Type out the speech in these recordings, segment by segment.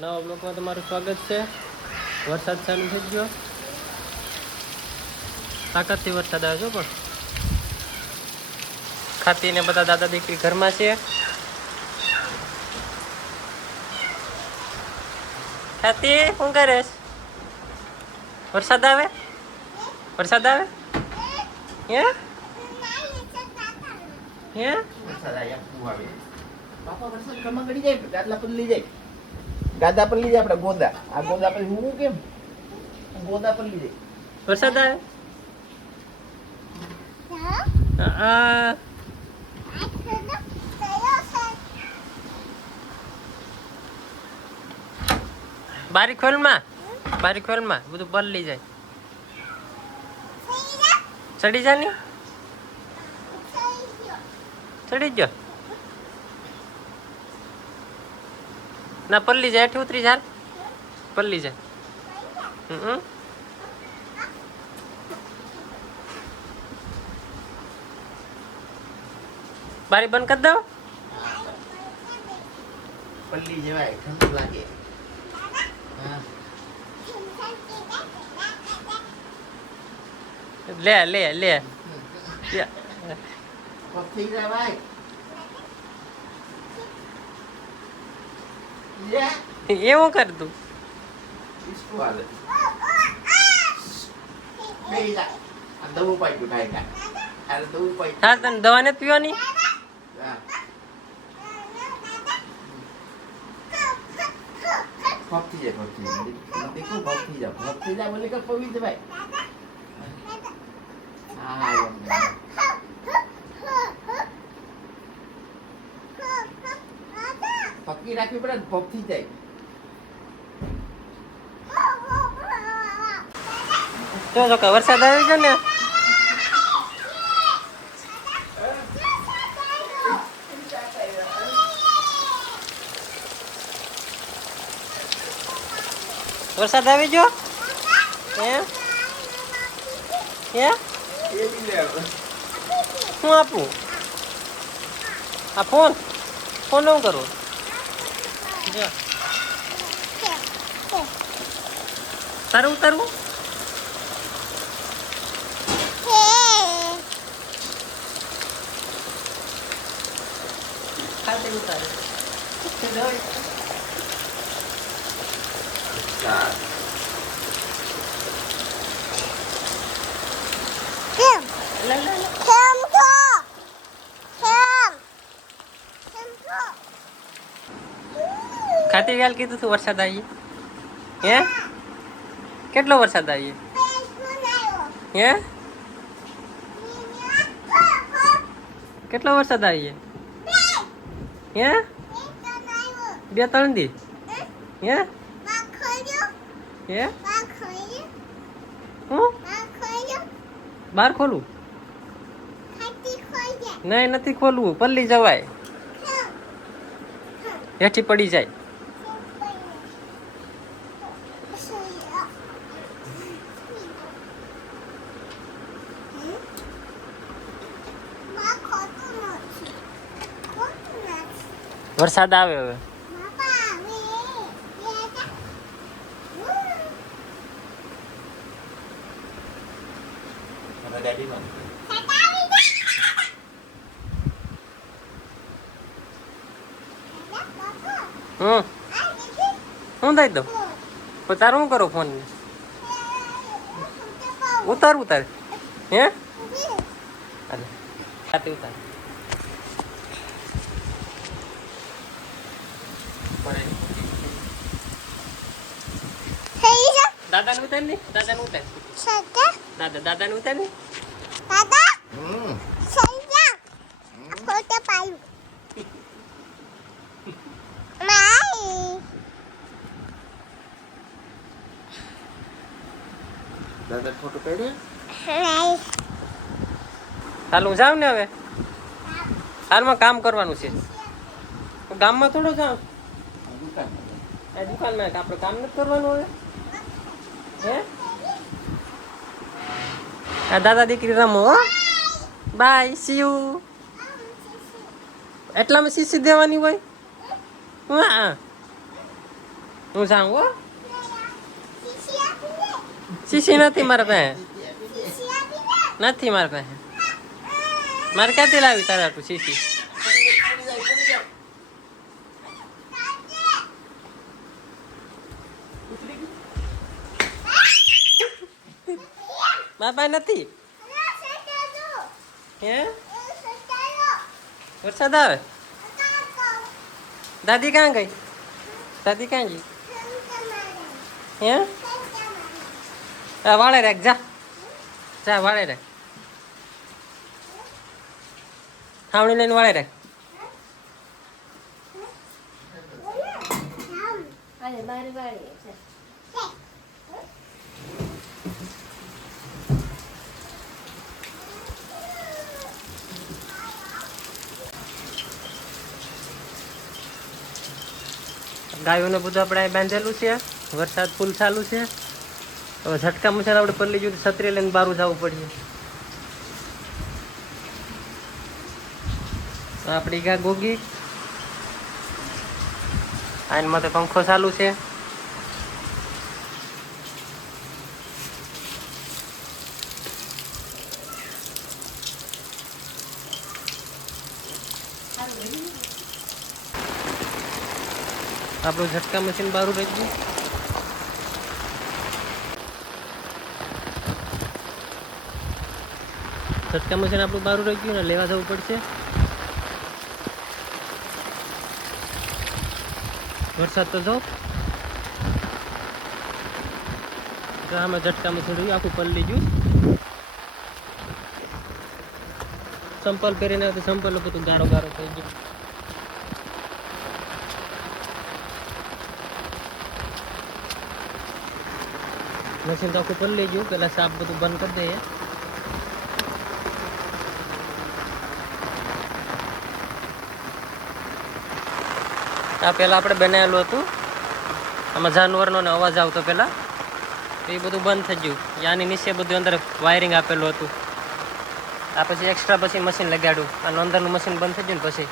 નવા બ્લોકમાં તમારું સ્વાગત છે. વરસાદ ચાલુ થઈ ગયો, તાકાતથી વરસાદ આવે છે. પણ ખાતી ને બધા દાદા દીકરી ઘરમાં છે. ખાતી શું કરે? વરસાદ આવે? વરસાદ આવે? હે હે બાપા વરસાદ ઘરમાં ગળી જાય, ગાદલા પર લઈ જાય, ગાદા પર લઈ જાય. આપણે ગોદા, આ ગોદા પર હું કેમ ગોદા પર લઈ જાય. વરસાદ આવે? હા. બારી ખોલમાં, બારી ખોલમાં બધું પલળી જાય. ચડી જા ની, ચડી ગયો ના, પલ્લી જાય. હેઠી ઉતરી જા, પલ્લી જાય. બારી બંધ કરી દો. પલ્લી જવાય, ઠંડુ લાગે. હા, લે લે લે પફી જવાય. એવું કર તું. इसको वाले नहीं जा दवा पाई उठाएगा. अरे दवा पाई હા, તને દવા નથી પીવાની? भक्ति जा देखो भक्ति जा बोले का पवित्र भाई. हाँ पक्की રાખવી પડે, ભક્તિ જાય. જો કે વરસાદ આવી ગયો ને. વરસાદ આવી ગયો. હે હે શું આપું? આ ફોન ફોન શું કરું? જો તારું ઉતારવું. ખાતે ઉતારે ખાતી વ્યાલ કીધું તું વરસાદ આવીએ. હે કેટલો વરસાદ આવીએ? હે કેટલો વરસાદ આવીએ? હે 2-3 દી. હે હે હું બહાર ખોલું? નહીં, નથી ખોલવું. પલ્લી જવાય, હેઠી પડી જાય. વરસાદ આવે હવે. હું દઈ દઉં. તારું શું કરો ફોન ને? ઉતાર ઉતાર. હે ખાતે ઉતાર. દાદા ને ઉતાર ને, દાદા ને ઉતાર. દાદા દાદા ને ઉતાર ને. દાદા ફોટો પાડે. હાલ હું જાઉં ને હવે. હાલમાં કામ કરવાનું છે. ગામમાં થોડો જાઉં. દુકાનમાં આપણે કામ નથી કરવાનું હવે. હે આ દાદા દીકરી રમો. Bye, see you. એટલામાં સીસી દેવાની હોય. હા હું જાઉં હો શીશી નથી મારા પાસે નથી મારા પાસે મારે ક્યાંથી લાવી તારા તું શીશી મારા પાસે નથી હે વરસાદ આવે દાદી ક્યાં ગઈ દાદી ક્યાં ગઈ હે વાળે રાખ જા જા વાળે રાખ ખાવણી લઈને વાળે રાખ ગાયોને બધું આપણે અહીં બાંધેલું છે વરસાદ ફૂલ ચાલુ છે હવે ઝટકા મસાલા આપણે પલ્લી જોયું છત્રી લઈને બહાર જવું પડીએ આપણી ગા ગોગી આની માથે પંખો ચાલુ છે આપણું ઝટકા મશીન બહાર રહી ગયું ઝટકા મશીન આપણું બહાર રહી ગયું ને લેવા જવું પડશે વરસાદ તો જો આમાં ઝટકા મશીન રહ્યું આખું પલળી ગયું સંપલ પહેરીને સંપલ બધું ગારો ગારો થઈ ગયું મશીન તો આખું પલળી ગયું પેલા સાપ બધું બંધ કરી દઈએ આ પહેલાં આપણે બનાવેલું હતું આમાં જાનવરનો ને અવાજ આવતો પહેલાં તો એ બધું બંધ થઈ ગયું યાની નીચે બધું અંદર વાયરિંગ આપેલું હતું આ પછી એક્સ્ટ્રા પછી મશીન લગાડ્યું અને અંદરનું મશીન બંધ થઈ ગયું ને પછી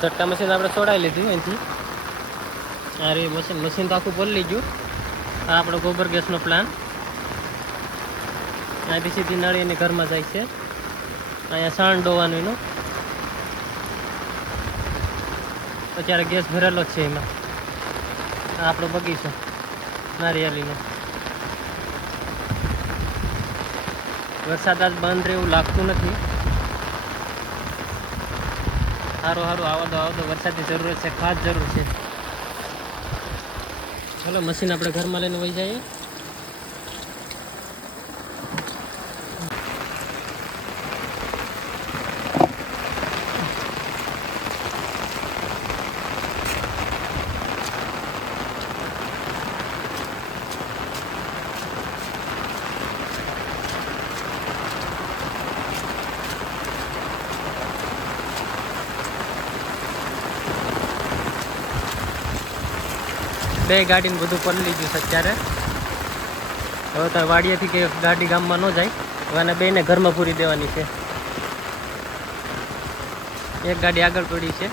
ઝટકા મશીન આપણે છોડાવી લીધું અહીંથી આ રે મશીન તો આખું પલળી ગયું આ આપણો ગોબર ગેસનો પ્લાન અહીંથી સીધી નળી એની ઘરમાં જાય છે અહીંયા સાણ ડોવાનું એનું અત્યારે ગેસ ભરેલો જ છે એમાં આ આપણો બગીચો નારિયેળીનો વરસાદ આજ બંધ રહે એવું લાગતું નથી સારું સારું આવો તો વરસાદની જરૂરત છે ખાસ જરૂર છે ચલો મશીન આપણે ઘરમાં લઈને વહી જઈએ બે ગાડીને બધું પલળી ગયું છે અત્યારે હવે તો વાડિયાથી કે ગાડી ગામમાં ન જાય હવે આને બેને ઘરમાં પૂરી દેવાની છે એક ગાડી આગળ પડી છે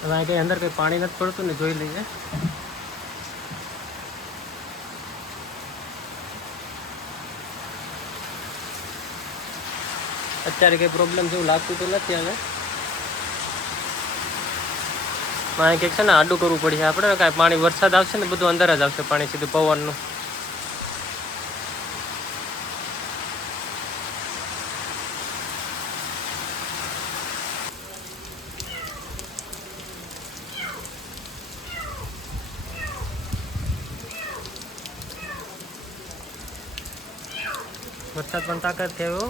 હવે આ કંઈ અંદર કંઈ પાણી નથી પડતું ને જોઈ લઈએ અત્યારે કંઈ પ્રોબ્લેમ જેવું લાગતું તો નથી હવે કંઈક છે ને આડું કરવું પડશે આપણે કાંઈ પાણી વરસાદ આવશે ને બધું અંદર જ આવશે પાણી સીધું પવનનું વરસાદ પણ તાકાત થયો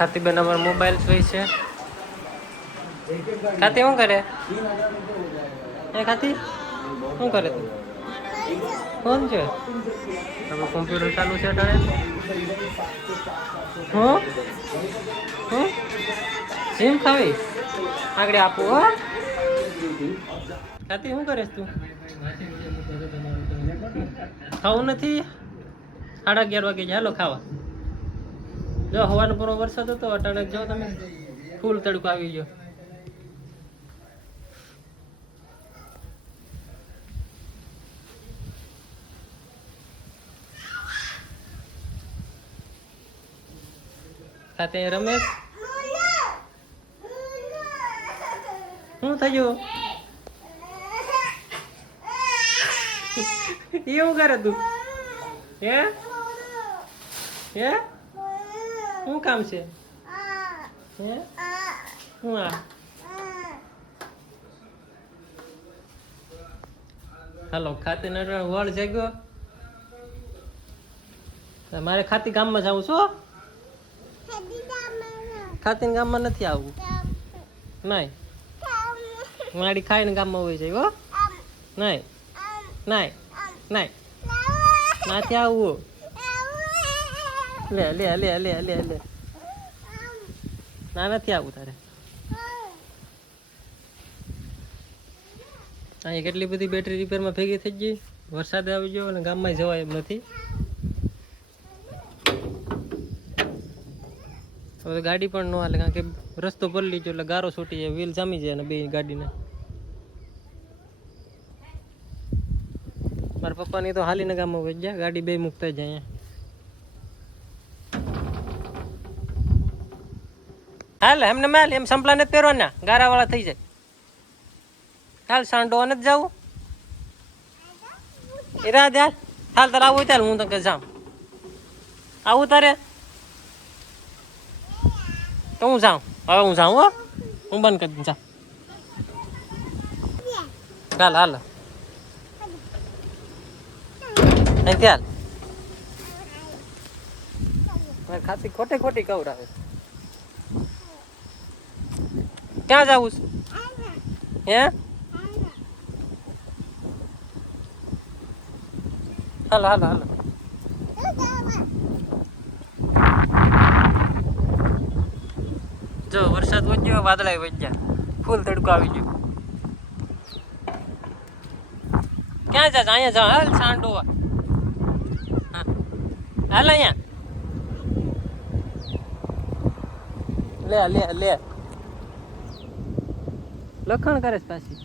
ખાતીબેન અમારો મોબાઈલ જોઈ છે. ખાતી શું કરે? એ ખાતી શું કરે તું? કોણ છે? હવે કોમ્પ્યુટર ચાલુ છે અટાણે. હું હું જીમ ખાવી આગળ આપું હો. ખાતી શું કરે તું? ખાવું નથી? 11:30 વાગે ચાલો ખાવા. જો હવાનો પૂરો વરસાદ હતો અટાણે જો તમે ફૂલ તડકો આવી ગયો. સાથે રમેશ શું થયું? એવું કરે તું? હે હે શું કામ છે? હે શું આ? હાલો ખાતી નટણ વળ જાગ્યો. મારે ખાતી ગામમાં જવું છું. ખાતીને ગામમાં નથી આવવું. નહીં માડી ખાઈને ગામમાં હોય જાય. હો નહીં નહીં નહીં નથી આવવું. લે લે લે લે લે લે ના નથી આવું તારે. અહીંયા કેટલી બધી બેટરી રિપેરમાં ભેગી થઈ ગઈ. વરસાદ આવી ગયો અને ગામમાં જવાય એમ નથી. હવે ગાડી પણ ન હાલે કારણ કે રસ્તો પલળી ગયો એટલે ગારો છૂટી જાય, વ્હીલ જામી જાય ને બે ગાડીને. મારા પપ્પાની તો હાલીને ગામમાં વહી ગયા, ગાડી બે મૂકતા જાય અહીંયા. હાલ એમને માલ એમ સંપલા નથી પહેરવાના, ગારાવાળા થઈ જાય. હાલ સાંડો નથી જવું. એ રાત હાલ હાલ તારે આવું ત્યારે હું તો કે જામ આવું તારે તો હું જાઉં. હવે હું જાઉં. હો હું બંધ કરી દઉં. જા હાલ હાલ અહીંથી હાલ. મારે ખાતી ખોટી ખોટી કવડાવે. ક્યાં જવું છે? હે હાલો હાલો હાલો. જો વરસાદ વધ્યો, વાદળાય વધ્યા, ફૂલ તડકો આવી ગયો. ક્યાં જા? અહીંયા જા. હાલ સાંડોવા હાલ અહીંયા લે લે લે. લખણ કરે છે પાછી.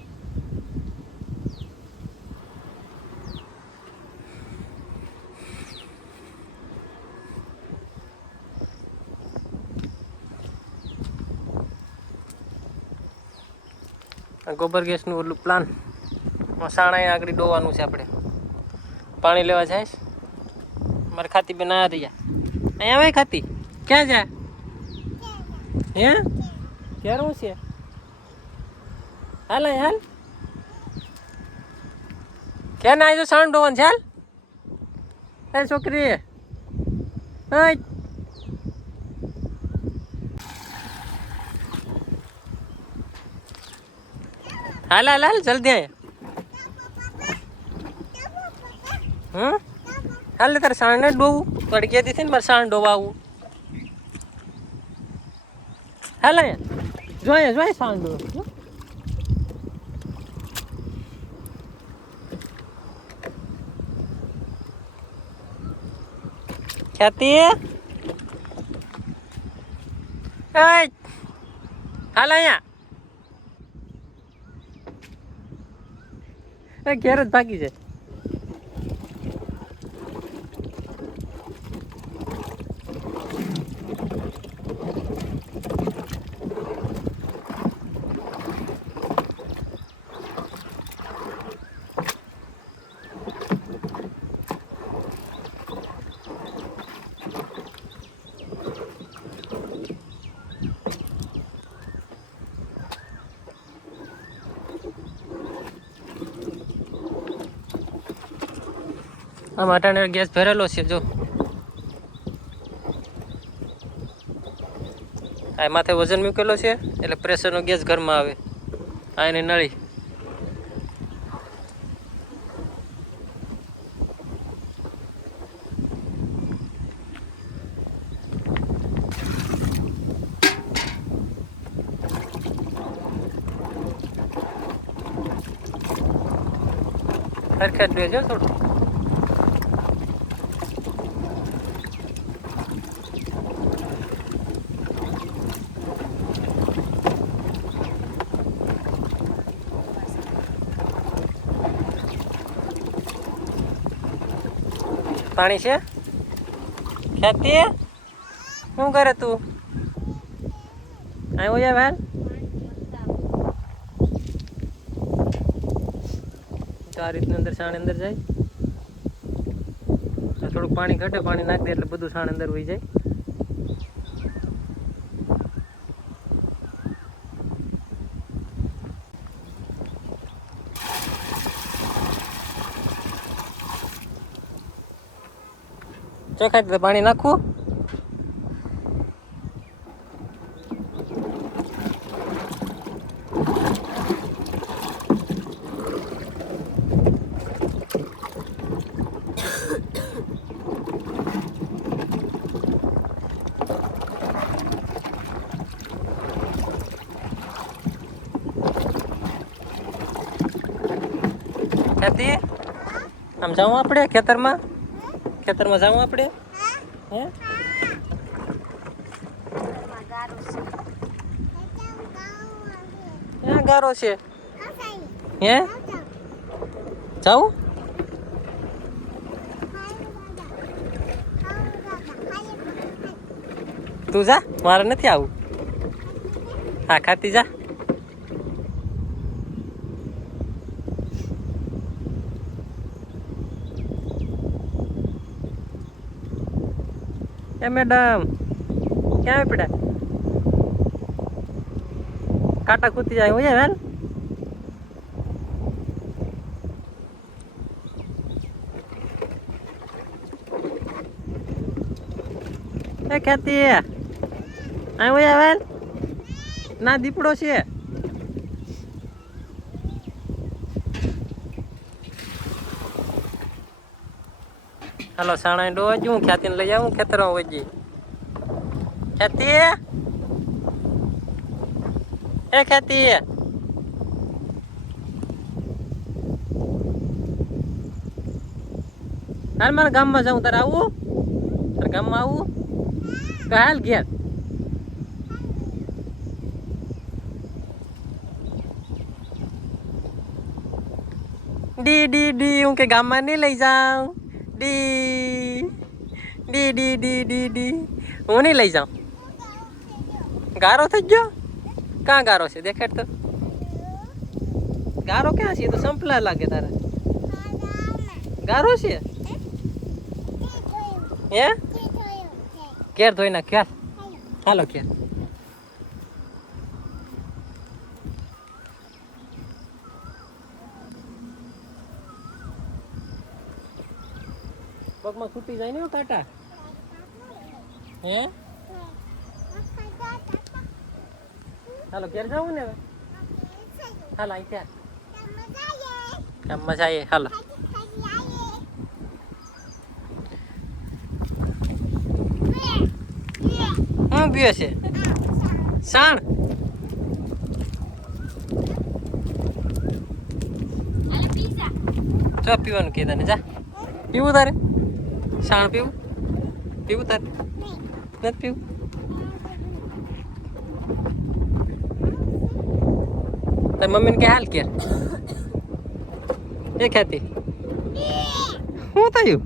ગોબર ગેસનું ઓલું પ્લાન મસાણા આગળ ડોવાનું છે. આપણે પાણી લેવા જાય. મારે ખાતી બેન આ રહ્યા. અહીંયા ભાઈ ખાતી ક્યાં જાય? હે ક્યારે હું છે? હાલ હાલ ક્યાં ના આવી સાણ ડોવાનું છે? હાલ એ છોકરી હાલ હાલ હાલ જલ્દી આયા. હાલ તારે સાણ ને ડોવું તડકી હતી ને મારે સાણ ડોવા આવું. હાલ અહીંયા જોઈએ જોઈએ સાણ ડોવું. ખ્યાતિ હાલ અહીંયા ઘેર જ ભાગી જાય. આમ અટાણે ગેસ ભરેલો છે. જો આ માથે વજન મૂકેલો છે એટલે પ્રેશરનો ગેસ ઘરમાં આવે. આ એની નળી. હરખા જ બેજો થોડું. પાણી છે ખ્યાતિ શું કરે તું આવ્યો યા ભાઈ તો આ રીતની અંદર સાણ અંદર જાય થોડુંક પાણી ઘટે પાણી નાખી દે એટલે બધું સાણ અંદર વહી જાય ચોખાઈ પાણી નાખવું ખ્યાતિ આમ જાઉં આપણે ખેતરમાં જાઉં આપણે હે ક્યાં ગારો છે હે જાઉં તું જા મારે નથી આવું હા ખાતી જા એ મેડમ ક્યાં પડ્યા કાંટા કૂદી જાય હોય વેલ એ ખ્યાતિ આ હોય વેલ ના દીપડો છે હાલો સાણા ડોજ હું ખ્યાતિને લઈ આવું ખેતરમાં વજી ખ્યાતિ એ ખ્યાતિ હાલ મારા ગામમાં જાઉં તારે આવું તારે ગામમાં આવું કે હાલ ઘેર ડી ડી ડી હું કે ગામમાં નહીં લઈ જાઉં D D D D D D હું નહીં લઈ જાઉં ગારો થઈ ગયો ક્યાં ગારો છે દેખાડ તો ગારો ક્યાં છે તો સંપલા લાગે તારે ગારો છે હે કેર ધોઈ નાખ ખ્યાલ હાલો કેર પગમાં છૂટી જાય ને કાંટા હે હાલો ઘેર જાવું ને હવે હાલો અહીં ત્યાં મજા આવે હાલો હું પીવે છે સાણ ચો પીવાનું કીધા ને જા પીવું તારે સાણ પીવું તારે નથી પીવું તાર મમ્મીને કે હાલ કે એ ખ્યાતિ શું થયું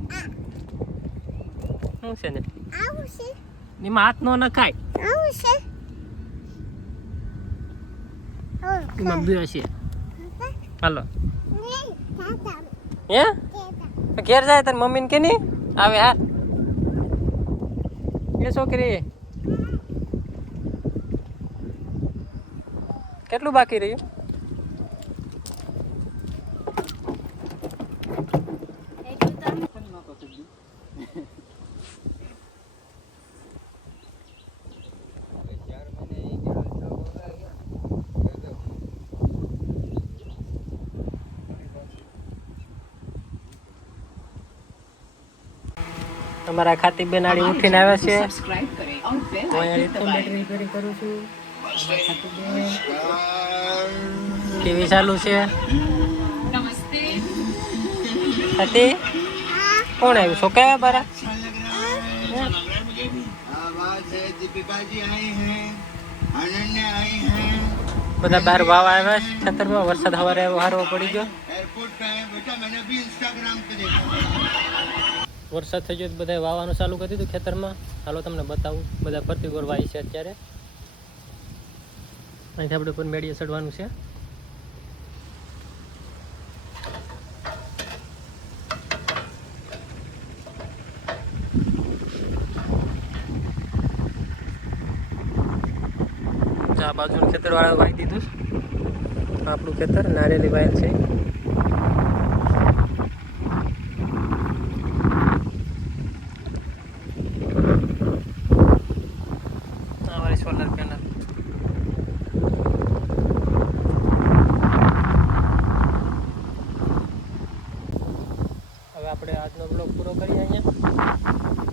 શું છે ને એમાં હાથ નો નખાય એમાં બે છે હાલો હે ઘેર જાય તાર મમ્મીને કે નહીં આવે હા એ છોકરી કેટલું બાકી રહ્યું અમારા ખાતી બેન આડી ઉઠીને આવ્યા છે सब्सक्राइब करें और बेल હું અહીંયા आइकन રીતનું दबाएं। બેટરી રિપેરિંગ કરું છું ટીવી ચાલુ છે नमस्ते। ખાતી કોણ આવ્યું છો કે બારા आवाज है दीपिका जी आई हैं अनन्या आई हैं બધા બહાર વાવા આવ્યા છે ખેતરમાં વરસાદ સવારે હારવો પડી ગયો एयरपोर्ट पे है बेटा मैंने अभी इंस्टाग्राम पे देखा વરસાદ થઈ ગયો તો બધા વાવવાનું ચાલુ કરી દીધું ખેતરમાં ચાલો તમને બતાવું બધા ફરતી ગોળ વાય છે અત્યારે અહીંથી આપણે પણ મેળીએ ચડવાનું છે આ બાજુનું ખેતર વાળા વાઈ દીધું આપણું ખેતર નારિયેલી વાયેલ છે અમારી સોલર પેનલ હવે આપણે આજનો બ્લોગ પૂરો કરીએ અહીંયા